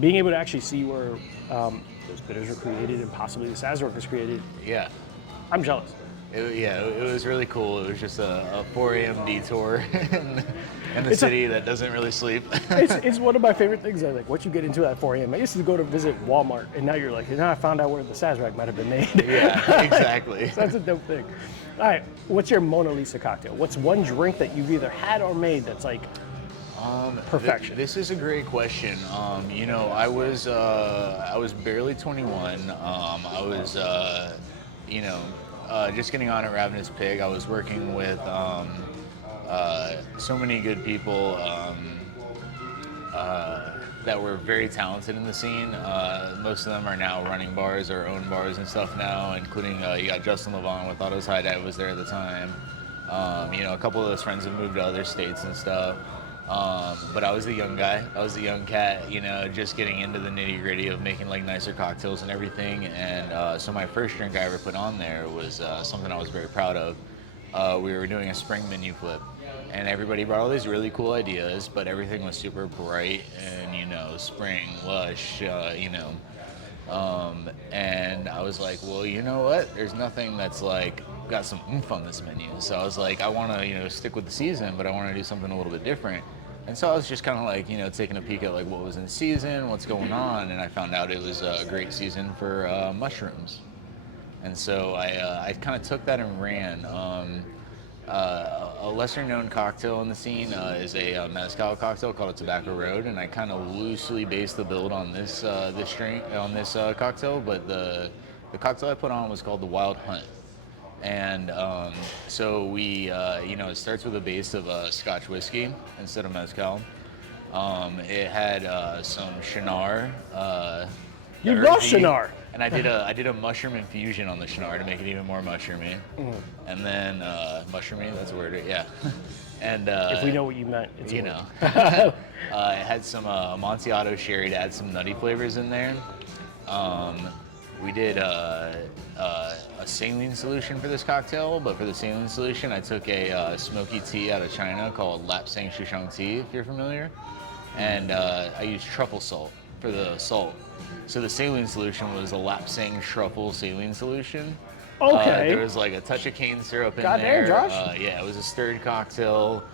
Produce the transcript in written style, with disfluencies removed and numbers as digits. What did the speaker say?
Being able to actually see where those bitters were created and possibly the Sazerac was created, Yeah. I'm jealous. It was really cool. It was just a 4 a.m. detour in the It's city that doesn't really sleep. it's one of my favorite things. I like what you get into at 4 a.m. I used to go to visit Walmart, and now you're like, now I found out where the Sazerac might have been made. Yeah, exactly. So that's a dope thing. All right, what's your Mona Lisa cocktail? What's one drink that you've either had or made that's like perfection? This is a great question. I was barely 21. I was just getting on at Ravenous Pig. I was working with so many good people that were very talented in the scene. Most of them are now running bars or own bars and stuff now, including you got Justin Levon with Otto's High Dive was there at the time. A couple of those friends have moved to other states and stuff. But I was the young guy. I was the young cat, just getting into the nitty gritty of making like nicer cocktails and everything. And so my first drink I ever put on there was something I was very proud of. We were doing a spring menu flip, and everybody brought all these really cool ideas, but everything was super bright and spring, lush, and I was like, well, you know what? There's nothing that's like got some oomph on this menu. So I was like, I want to stick with the season, but I want to do something a little bit different. And so I was just kind of like taking a peek at like what was in season, what's going on, and I found out it was a great season for mushrooms. And so I kind of took that and ran. A lesser-known cocktail in the scene is a mezcal cocktail called a Tobacco Road, and I kind of loosely based the build on this cocktail. But the cocktail I put on was called the Wild Hunt, and so we it starts with a base of Scotch whiskey instead of mezcal. It had some Shinar. You love Shinar. And I did a mushroom infusion on the Shinar to make it even more mushroomy. And then mushroomy, that's a word, yeah. And if we know what you meant, it's it had some Amontillado sherry to add some nutty flavors in there. We did a saline solution for this cocktail, but for the saline solution, I took a smoky tea out of China called Lapsang Shushang tea, if you're familiar. And I used truffle salt for the salt. So the saline solution was a Lapsang truffle saline solution. Okay. There was like a touch of cane syrup in Goddamn, there. Josh. Yeah, it was a stirred cocktail.